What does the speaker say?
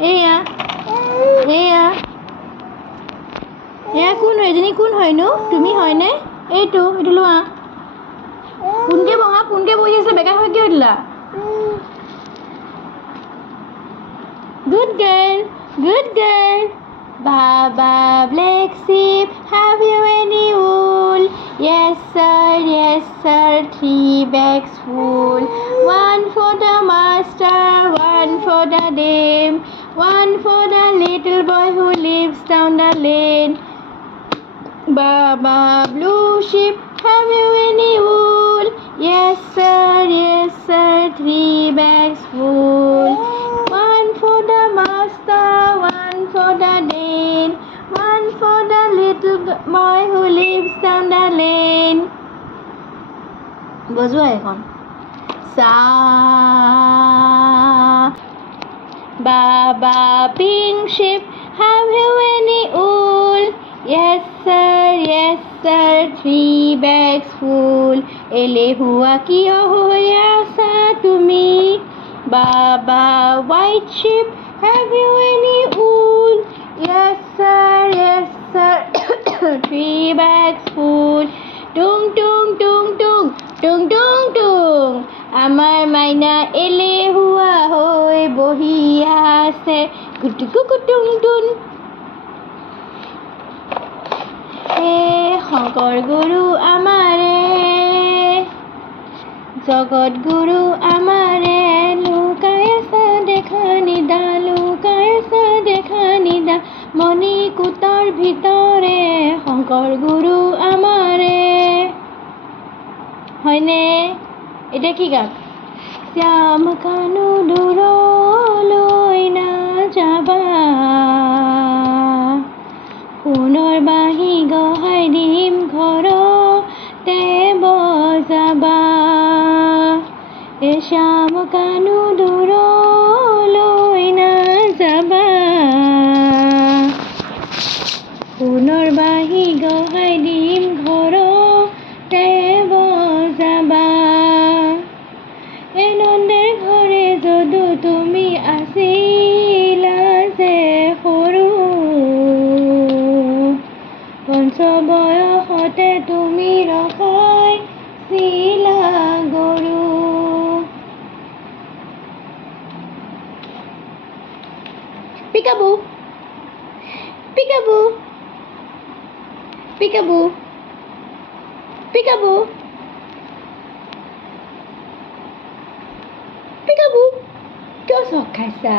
এয়া এয়া এয়া কোন হয় এজনী কোন হয়নো তুমি হয়নে এইটো লোৱা পোনকে বহি আছে বেকা হৈ কিয় দিলা Good girl. Baba black sheep, have you any wool? Yes sir, 3 bags full. One for the master, one for the dame, one for the little boy who lives down the lane. Baba blue sheep, have you any wool? Yes sir, 3 bags full. One for the master, one for the dame, one for the little boy who lives down the lane. বজোৱা এখন সা Baba pink sheep, have you any wool? Yes sir, 3 bags full. এলেহুৱা কিয় হৈ আছা তুমি Baba white sheep, have you any wool? Yes sir, 3 bags full. Tung tung, আমাৰ মাইনা এলেহুৱা হৈ বহি আছে কুটুকু টুং টুন হে শংকৰ গুৰু আমাৰে জগত গুৰু আমাৰে লুকাইছা দেখা নিদা মণিকূটৰ ভিতৰে শংকৰ গুৰু আমাৰে হয়নে এতিয়া কি গাম শ্যাম কানু দূৰলৈ নাযাবা সোণৰ বাঁহী গহাই দিম ঘৰতে বজাবা শ্যাম কানু দূৰলৈ নাযাবা সোণৰ বাঁহী গহাই দিম ঘৰতে বজাবা এই নন্দেৰ ঘৰে যদু তুমি আছিলা যে সৰু পঞ্চ বয়সতে তুমি ৰখাইছিলা গৰু পিকাবু কিয় চখ খাইছা